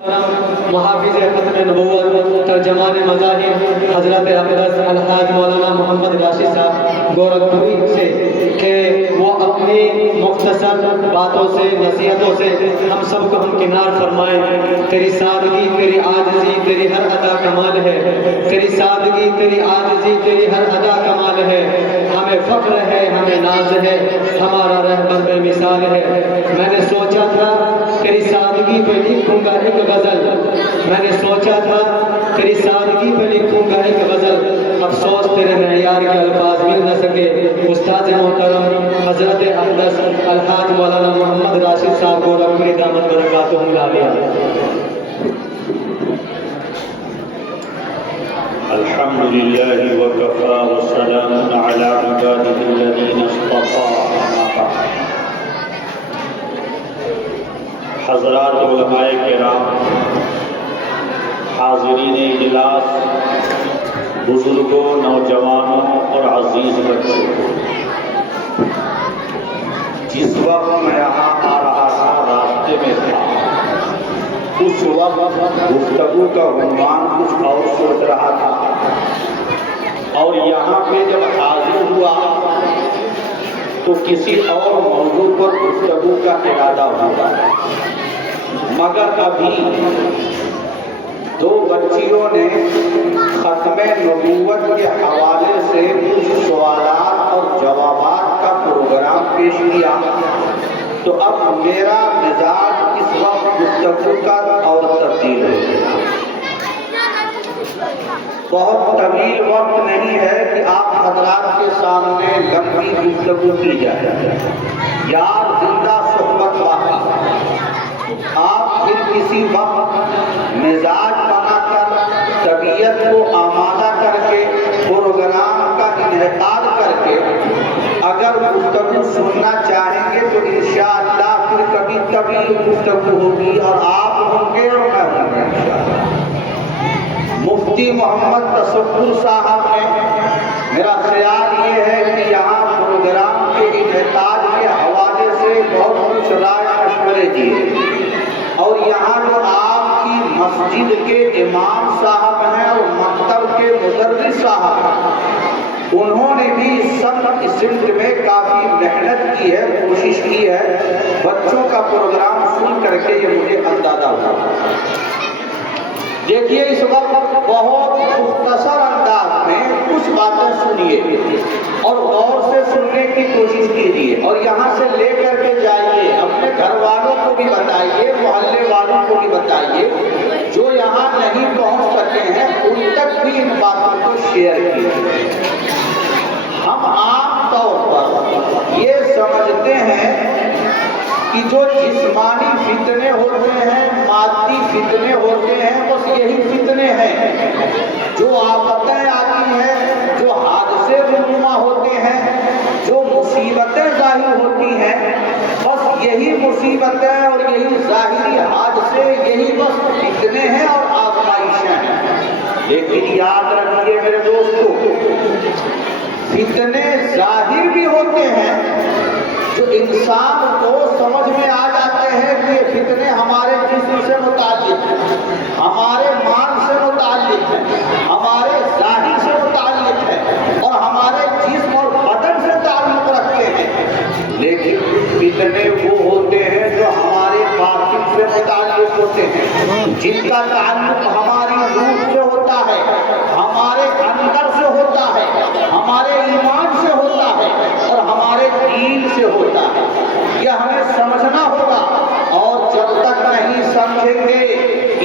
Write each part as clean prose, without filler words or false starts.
محافظ ختم نبوت ترجمان مذاہب حضرت اقدس الحاج مولانا محمد راشد صاحب گورکھپوری سے کہ وہ اپنی مختصر باتوں سے نصیحتوں سے ہم سب کو ہمکنار فرمائیں۔ تیری سادگی، تیری عاجزی، تیری ہر ادا کمال ہے۔ تیری سادگی، تیری عاجزی، تیری ہر ادا کمال ہے۔ ہمیں فخر ہے، ہمیں ناز ہے، ہمارا رہبر بے مثال ہے۔ میں نے سوچا تھا تیری سادگی پہ لکھوں گا ایک غزل، میں نے سوچا تھا تیری سادگی پہ لکھوں گا ایک غزل، افسوس تیرے معیار کے الفاظ مل نہ سکے۔ استاد محترم حضرت اقدس الحاج مولانا محمد راشد صاحب گورکھپوری دامت برکاتہم العالیہ۔ الحمد لله وكفى والسلام على عباده الذين اصطفى أما بعد۔ حضرات علماء کرام، حاضرین اجلاس، بزرگوں، نوجوانوں اور عزیز بچوں، جس وقت میں یہاں آ رہا تھا، راستے میں تھا، اس وقت گفتگو کا عنوان کچھ اور سوچ رہا تھا، اور یہاں پہ جب حاضر ہوا تو کسی اور موضوع پر گفتگو کا ارادہ ہوا، مگر ابھی دو بچیوں نے ختم نبوت کے حوالے سے کچھ سوالات اور جوابات کا پروگرام پیش کیا، تو اب میرا مزاج اس وقت گفتگو کا اور تبدیل ہو گیا۔ بہت طویل وقت نہیں ہے کہ آپ حضرات کے سامنے لمبی گفتگو کی جائے، یار زندہ صحبت باقی۔ آپ پھر کسی وقت مزاج بنا کر، طبیعت کو آمادہ کر کے، پروگرام کا انعقاد کر کے اگر گفتگو سننا چاہیں گے تو انشاءاللہ پھر کبھی طویل گفتگو ہوگی، اور آپ ہوں گے اور میں ہوں گا انشاءاللہ۔ مفتی محمد تصور صاحب نے، میرا خیال یہ ہے کہ یہاں پروگرام کے انعقاد کے حوالے سے بہت کچھ رائے مشورے دیے، اور یہاں جو آپ کی مسجد کے امام صاحب ہیں اور مکتب کے مدرس صاحب ہیں، انہوں نے بھی اس سمت میں کافی محنت کی ہے، کوشش کی ہے۔ بچوں کا پروگرام سن کر کے یہ مجھے اندازہ ہوا۔ دیکھیے، اس وقت بہت مختصر انداز میں کچھ باتیں سنیے اور غور سے سننے کی کوشش کیجیے، اور یہاں سے لے کر کے جائیے، اپنے گھر والوں کو بھی بتائیے، محلے والوں کو بھی بتائیے، جو یہاں نہیں پہنچ سکے ہیں ان تک بھی ان باتوں کو شیئر کیجیے۔ ہم عام طور پر یہ سمجھتے ہیں کہ جو جسمانی فتنے ہوتے ہیں، مادی فتنے ہوتے ہیں، بس یہی فتنے ہیں۔ جو آفتیں آتی ہیں، جو حادثے رونما ہوتے ہیں، جو مصیبتیں ظاہر ہوتی ہیں، بس یہی مصیبتیں اور یہی ظاہری حادثے، یہی بس فتنے ہیں اور آزمائشیں ہیں۔ لیکن یاد رکھیے میرے دوستو، فتنے ظاہر بھی ہوتے ہیں جو انسان کو سمجھ میں آ جاتے ہیں کہ یہ فتنے ہمارے جسم سے متعلق ہیں، ہمارے مان سے متعلق ہیں، ہمارے ظاہر سے متعلق ہیں، اور ہمارے جسم اور بدن سے تعلق رکھتے ہیں۔ لیکن فتنے وہ ہوتے ہیں جو ہمارے باطن سے متعلق ہوتے ہیں، جن کا تعلق ہماری روح سے ہوتا ہے، ہمارے اندر سے ہوتا ہے، ہمارے ایمان سے ہوتا ہے اور ہمارے دین سے ہوتا ہے۔ یہ ہمیں سمجھنا ہوگا، اور جب تک نہیں سمجھیں گے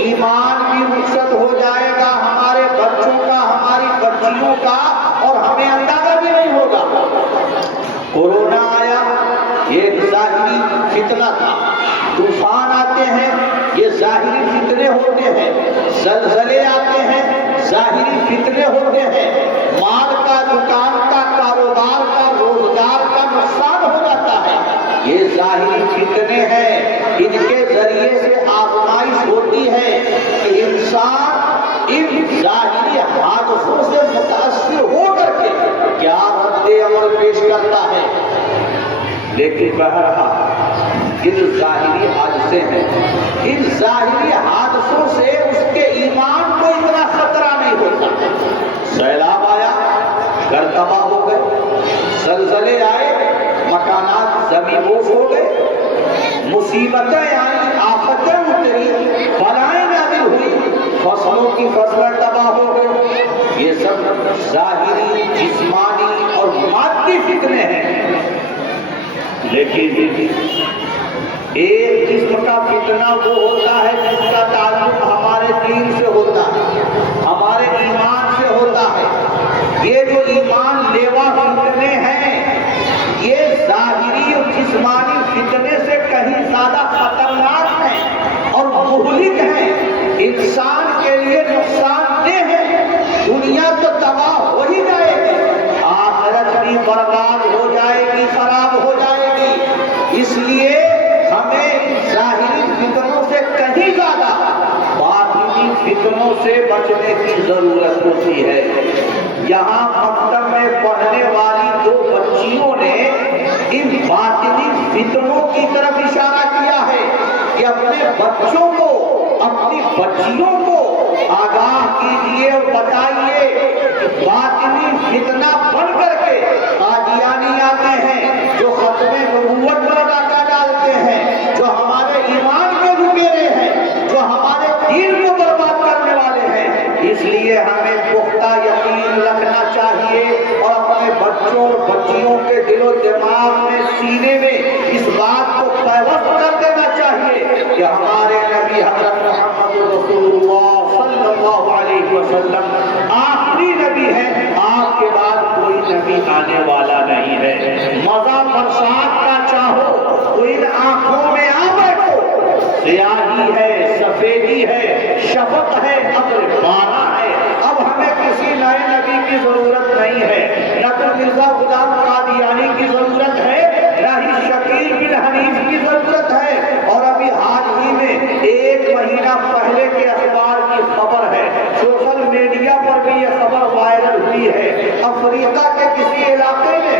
ایمان بھی رخصت ہو جائے گا ہمارے بچوں کا، ہماری بچیوں کا، اور ہمیں اندازہ بھی نہیں ہوگا۔ کورونا آیا، یہ ایک ظاہری فتنہ تھا۔ طوفان آتے ہیں، یہ ظاہری فتنے ہوتے ہیں۔ زلزلے آتے ہیں، ظاہری فتنے ہوتے ہیں۔ مال کا، دکان کا، کاروبار کا، روزگار کا نقصان ہو جاتا ہے، یہ ظاہری فتنے ہیں۔ ان کے ذریعے سے آزمائش ہوتی ہے کہ انسان ان ظاہری حادثوں سے متاثر ہو کر کے کیا رد عمل پیش کرتا ہے۔ لیکن بہرحال یہ ظاہری حادثے ہیں، ان ظاہری حادثوں کی فصلیں تباہ ہو گئی. یہ سب ظاہری، جسمانی اور مادی فتنے ہیں. لیکن ایک قسم کا فتنہ وہ ہوتا ہے جس کا تعلق ہمارے دین سے ہوتا ہے، ہمارے ایمان سے ہوتا ہے. یہ جو ایمان لیوا فتنے ہیں، یہ ظاہری اور جسمانی فتنے سے کہیں زیادہ خطرناک ہیں اور مہلک ہیں. انسان کے لیے نقصان دہ ہے. دنیا تو تباہ ہو ہی جائے گی، آخرت بھی برباد ہو جائے گی، خراب ہو جائے گی. اس لیے ہمیں ظاہری فتنوں سے کہیں زیادہ باطنی فتنوں سے بچنے کی ضرورت ہوتی ہے. یہاں مکتب میں پڑھنے والی دو بچیوں نے ان باطنی فتنوں کی طرف اشارہ کیا ہے کہ اپنے بچوں کو، اپنی بچیوں کو آگاہ کیجیے اور بتائیے کہ باطنی فتنہ بن کر کے قادیانی آتے ہیں جو ختم نبوت پر ڈاکہ ڈالتے ہیں، جو ہمارے ایمان کے لٹیرے ہیں، جو ہمارے دین کو برباد کرنے والے ہیں. اس لیے ہمیں پختہ یقین رکھنا چاہیے اور اپنے بچوں اور بچیوں کے دل و دماغ میں، سینے میں اس بات کو پیوست کر دینا چاہیے کہ ہمارے نبی حضرت محمد رسول اللہ صلی اللہ علیہ وسلم آخری نبی ہے. آپ کے بعد کوئی نبی آنے والا نہیں ہے. مزہ برسات کا چاہو تو ان آنکھوں میں آ بیٹھو. سیاہی ہے، سفیدی ہے، شفق ہے، ابر بارہ ہے. اب ہمیں کسی نئے نبی کی ضرورت نہیں ہے، نہ تو مرزا غلام قادیانی کی ضرورت ہے، نہ ہی شکیل بن حنیف کی ضرورت ہے. اور ابھی حال ہی میں 1 مہینہ پہلے کے اخبار کی خبر ہے، سوشل میڈیا پر بھی یہ خبر وائرل ہوئی ہے. افریقہ کے کسی علاقے میں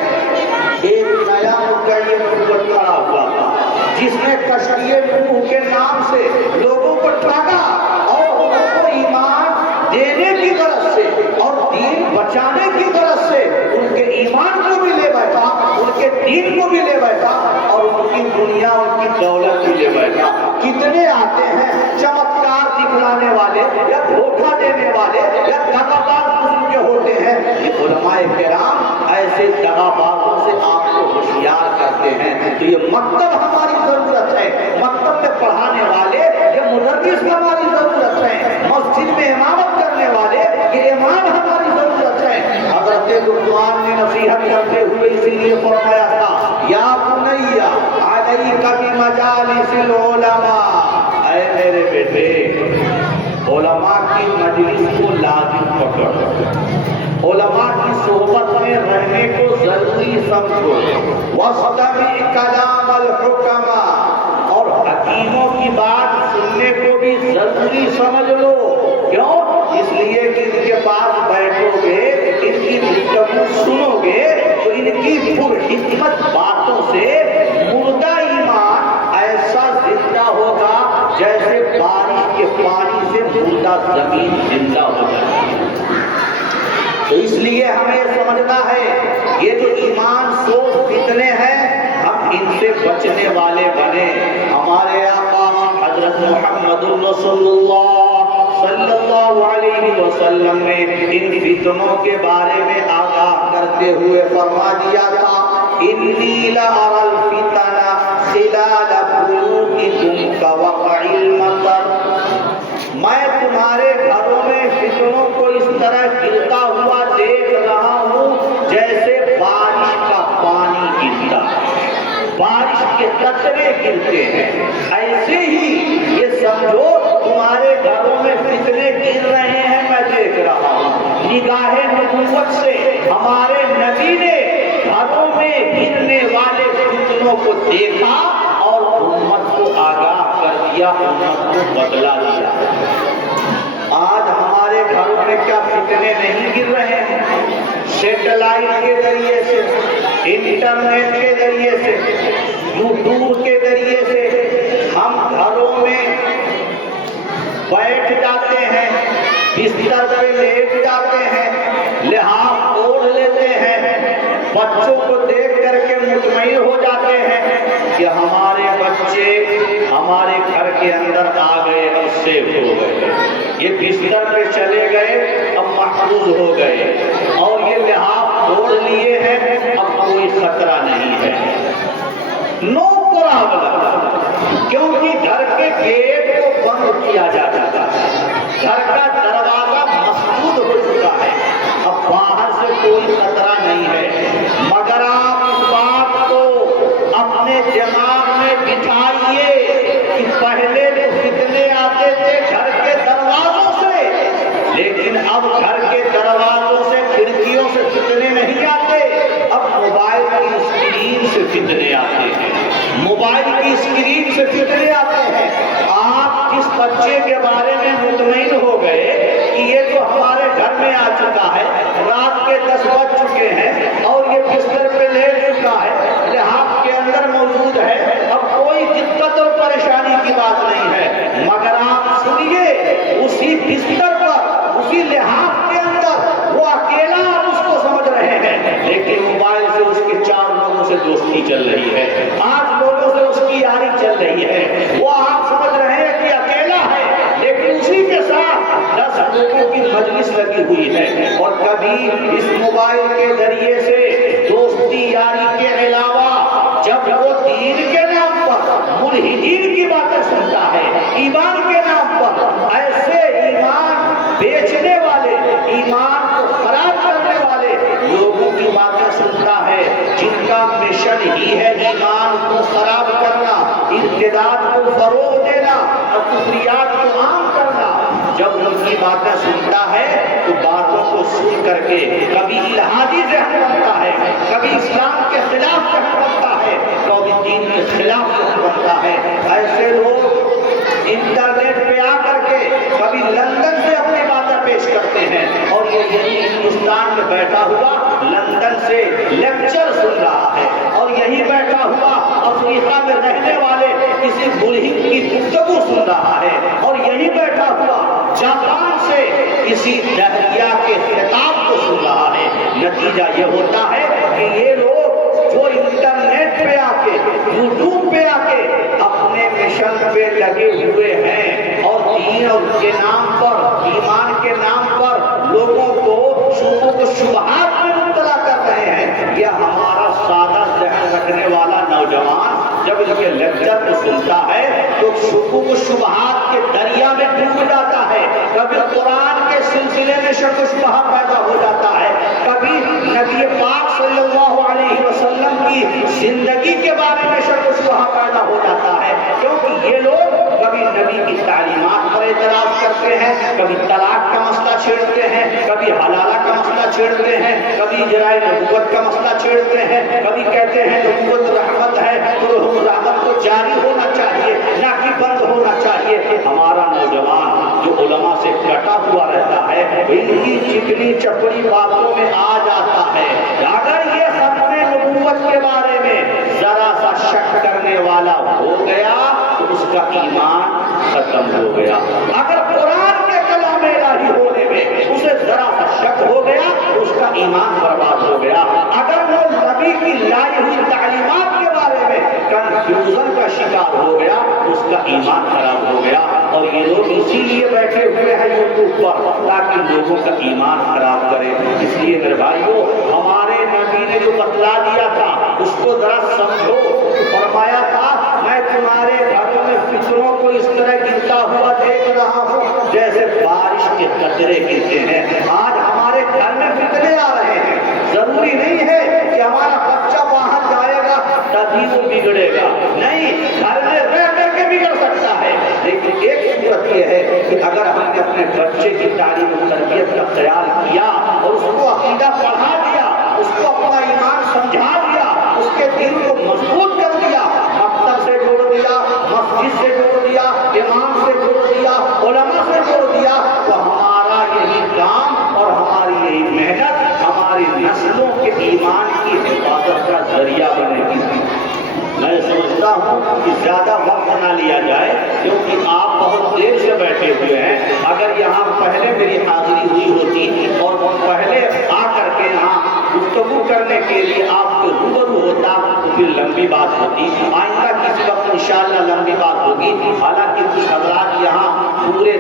ایک نیا مدعی نبوت کھڑا ہوا تھا جس نے کشتی نوح کے نام سے لوگوں کو ٹھگا اور ان کو ایمان دینے کی غرض سے اور دین بچانے کی غرض سے ان کے ایمان کو بھی لے بیٹھا، ان کے دین کو بھی لے بیٹھا اور ان کی دنیا، ان کی دولت بھی لے بیٹھا. کتنے آتے ہیں چمتکار دکھلانے والے یا دھوکہ دینے والے یا دغاباز قسم کے ہوتے ہیں. یہ علماء کرام ایسے دغابازوں سے آپ کو ہوشیار کرتے ہیں. تو یہ مکتب ہماری ضرورت ہے، مکتب میں پڑھانے والے یہ مدرس ہماری ضرورت ہے، مسجد میں امامت کرنے والے یہ امام ہماری ضرورت ہے. حضرت لقمان نے نصیحت کرتے ہوئے اسی لیے فرمایا تھا، یا بنی علیک بمجالس العلماء، اے میرے بیٹے علماء کی مجلس کو لازم پکڑ، علماء کی صحبت میں رہنے کو ضروری سمجھو. واستمع کلام الحکماء، اور حکیموں کی بات سننے کو بھی ضروری سمجھ لو. کیوں؟ اس لیے کہ ان کے پاس بیٹھو گے، ان کی گفتگو سنو گے تو ان کی پر حکمت باتوں سے مردہ ایمان ایسا زندہ ہوگا جیسے بارش کے پانی سے مردہ زمین زندہ ہو جاتی ہے. تو اس لیے ہمیں سمجھنا ہے یہ جو ایمان سوز فتنے ہیں ہم ان سے بچنے والے بنے. ہمارے آقا حضرت محمد رسول اللہ صلی اللہ علیہ وسلم نے ان فتنوں کے بارے میں آگاہ کرتے ہوئے فرما دیا تھا، انی لأری الفتن خلال بیوتکم کوقع المطر، میں تمہارے گھروں میں فتنوں کو اس طرح گرتا ہوا دیکھ رہا ہوں جیسے بارش کا پانی گرتا ہے، بارش کے قطرے گرتے ہیں. ایسے ہی یہ سمجھو تمہارے گھروں میں فتنے گر رہے ہیں، میں دیکھ رہا ہوں. نگاہ نبوت سے ہمارے نبی نے گھروں میں گرنے والے فتنوں کو دیکھا اور امت کو آگاہ کر دیا، امت کو بدلا دیا. آج ہمارے گھروں میں کیا فتنے نہیں گر رہے ہیں؟ سیٹلائٹ کے ذریعے سے، انٹرنیٹ کے ذریعے سے، یوٹیوب کے ذریعے سے ہم گھروں میں بیٹھ جاتے ہیں، بستر پہ لیٹ جاتے ہیں، لحاف اوڑھ لیتے ہیں، بچوں کو دیکھ کر کے مطمئن ہو جاتے ہیں کہ ہمارے بچے ہمارے گھر کے اندر آ گئے اور سیف ہو گئے. یہ بستر پہ چلے گئے اب محفوظ ہو گئے، اور یہ لحاظ توڑ لیے ہیں اب کوئی خطرہ نہیں ہے، نو پرابلم، کیونکہ گھر کے گیٹ کو بند کیا جا چکا ہے، گھر کا دروازہ مسدود ہو چکا ہے، اب باہر سے کوئی خطرہ نہیں ہے۔ مگر آپ اس بات کو اپنے دماغ میں بٹھائیے کہ پہلے جو فتنے آتے تھے گھر کے دروازوں سے، لیکن اب گھر کے دروازوں سے کھڑکیوں سے فتنے نہیں آتے، اب موبائل کی اسکرین سے فتنے آتے ہیں، موبائل کی اسکرین سے فتنے آتے ہیں۔ آپ جس بچے کے بارے میں مطمئن ہو گئے کہ یہ تو ہمارے گھر میں آ چکا ہے، رات کے 10 بج چکے ہیں اور یہ بستر پہ لیٹ چکا ہے، لحاظ کے اندر موجود ہے، اب کوئی دقت اور پریشانی کی بات نہیں ہے، مگر آپ سنیے اسی بستر پر، اسی لحاظ کے اندر وہ اکیلا آپ اس کو سمجھ رہے ہیں، لیکن موبائل سے اس کے 4 لوگوں سے دوستی چل رہی ہے، 8 لوگوں سے اس کی یاری چل رہی ہے، وہ آپ سمجھ رہے ہیں کہ اکیلا ہے، لیکن اسی کے ساتھ 10 لوگوں کی مجلس لگی ہوئی ہے، اور کبھی اس موبائل کے ذریعے سے دوستی یاری کے علاوہ جب وہ دین کے نام پر ملحدین کی باتیں سنتا ہے، ایمان کے نام پر ایسے ایمان بیچنے والے، ایمان کو خراب کرنے والے لوگوں کی باتیں سنتا ہے، جن کا مشن ہی ہے ایمان کو خراب کرنا، ارتداد کو فروغ دینا اور کفریات کو عام کرنا، جب ان کی باتیں سنتا ہے تو باتوں کو سن کر کے کبھی الہادی ذہن بنتا ہے، کبھی اسلام کے خلاف ذہن بنتا ہے، کبھی دین کے خلاف ذہن بنتا ہے۔ ایسے لوگ انٹرنیٹ پہ آ کر کے کبھی لندن سے اپنی باتیں پیش کرتے ہیں، اور یہ یہی ہندوستان میں بیٹھا ہوا لندن سے لیکچر سن رہا ہے، اور یہی بیٹھا ہوا افریقہ میں رہنے والے کسی ملحد کی گفتگو سن رہا ہے، اور یہی بیٹھا ہوا جاپان سے کسی دہریہ کے خطاب کو سن رہا ہے۔ نتیجہ یہ ہوتا ہے کہ یہ لوگ جو انٹرنیٹ پہ آ کے، یوٹیوب پہ آ کے اپنے مشن پہ لگے ہوئے ہیں، اور دین اور کے نام پر، ایمان کے نام پر لوگوں کو شکوک و شبہات میں مبتلا کر رہے ہیں، یہ ہمارا سادہ ذہن رکھنے والا نوجوان جب ان کے لیکچر کو سنتا ہے تو شکوک و شبہات کے دریا میں ڈوب جاتا ہے، کبھی قرآن کے سلسلے میں شک و شبہ پیدا ہو جاتا ہے، کبھی نبی پاک صلی اللہ علیہ وسلم کی زندگی کے بارے میں شک و شبہ پیدا ہو جاتا ہے، کیونکہ یہ لوگ کبھی نبی کی تعلیمات پر اعتراض کرتے ہیں، کبھی طلاق کا مسئلہ چھیڑتے ہیں، کبھی حلالہ کا مسئلہ چھیڑتے ہیں، کبھی اجراء نبوت کا مسئلہ چھیڑتے ہیں، کبھی کہتے ہیں نبوت رحمت ہے تو رحمت کو جاری ہونا چاہیے نہ کہ بند ہونا چاہیے۔ ہمارا نوجوان جو علماء سے کٹا ہوا رہتا ہے ان کی چکنی چپڑی باتوں میں آ جاتا ہے، اگر یہ ختم نبوت کے بارے میں ذرا سا شک کرنے والا ہو گیا تو اس کا ایمان ختم ہو گیا، اگر قرآن کے کلام الہی ہونے میں اسے ذرا سا شک ہو گیا تو اس کا ایمان برباد ہو گیا، اگر وہ نبی کی لائی ہوئی تعلیمات کے بارے میں کنفیوژن کا شکار ہو گیا اس کا ایمان خراب ہو گیا۔ اور یہ لوگ اسی لیے بیٹھے ہوئے ہیں یوٹیوب پر تاکہ لوگوں کا ایمان خراب کرے۔ اس لیے میرے بھائیوں ہمارے نبی نے جو بتلا دیا تھا اس کو ذرا سمجھو، فرمایا تھا میں تمہارے گھروں میں فتنوں کو اس طرح گرتا ہوا دیکھ رہا ہوں جیسے بارش کے قطرے گرتے ہیں۔ آج ہمارے گھر میں فتنے آ رہے ہیں، ضروری نہیں ہے کہ ہمارا بچہ باہر جائے گا تبھی وہ بگڑے گا، نہیں، گھر میں رہ کر کے بگڑ سکتا ہے، لیکن ایک صورت یہ ہے کہ اگر ہم نے اپنے بچے کی تعلیم و تربیت کا خیال کیا اور اس کو عقیدہ پڑھا دیا، اس کو اپنا ایمان سمجھا دیا، اس کے دل کو مضبوط کر دیا، مکتب سے جوڑ دیا، مسجد سے جوڑ دیا، امام سے جوڑ دیا، علماء سے جوڑ دیا، تو ہمارا یہی کام اور ہماری یہی محنت ہماری نسلوں کے ایمان کی حفاظت کا ذریعہ بنے گی۔ میں سمجھتا ہوں کہ زیادہ وقت نہ لیا جائے کیونکہ آپ بہت دیر سے بیٹھے ہوئے ہیں، اگر یہاں پہلے میری حاضری ہوئی ہوتی اور پہلے آ کر کے یہاں گفتگو کرنے کے لیے آپ کو روبرو ہوتا تو پھر لمبی بات ہوتی، آئندہ کسی وقت انشاءاللہ لمبی بات ہوگی، حالانکہ کچھ حضرات یہاں پورے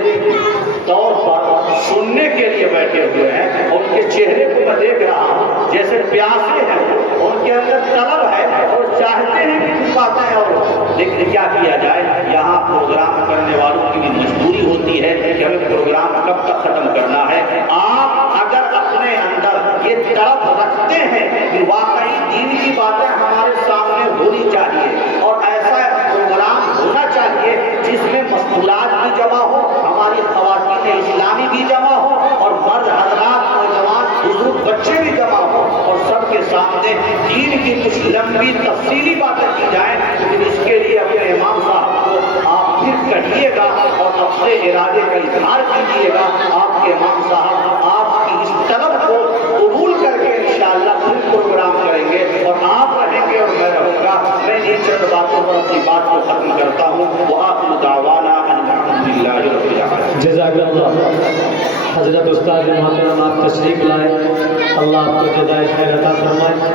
طور پر سننے کے لیے بیٹھے ہوئے ہیں، اور ان کے چہرے کو میں دیکھ رہا ہوں جیسے پیاسے ہیں، ان کے اندر طلب ہے اور چاہتے ہیں کہ کچھ باتیں اور، لیکن کیا کیا جائے، یہاں پروگرام کرنے والوں کی بھی مجبوری ہوتی ہے کہ ہمیں پروگرام کب تک ختم کرنا ہے۔ آپ اگر اپنے اندر یہ طلب رکھتے ہیں کہ واقعی دین کی باتیں ہمارے سامنے ہونی چاہیے اور ایسا پروگرام ہونا چاہیے جس میں مستورات بھی جمع ہو، ہماری خواتین اسلامی بھی جمع ہو، اور مرد حضرات، نوجوان، بزرگ، بچے بھی جمع ہو، اور سب کے سامنے دین کی کچھ لمبی تفصیلی باتیں کی جائیں، لیکن اس کے لیے اپنے امام صاحب کو آپ پھر کہیے گا اور اپنے ارادے کا اظہار کیجیے گا۔ آپ کے امام صاحب آپ کی اس طلب کو قبول کر کے انشاءاللہ پھر پروگرام کریں گے، اور آپ رہیں گے اور میں رہوں گا۔ میں ان چند باتوں پر اپنی بات کو ختم کرتا ہوں۔ وآخر دعوانا ان الحمد للہ رب العالمین۔ جزاک اللہ۔ حضرت استاد محترم آپ تشریف لائے، اللہ آپ کو جزائے خیر عطا فرمائے۔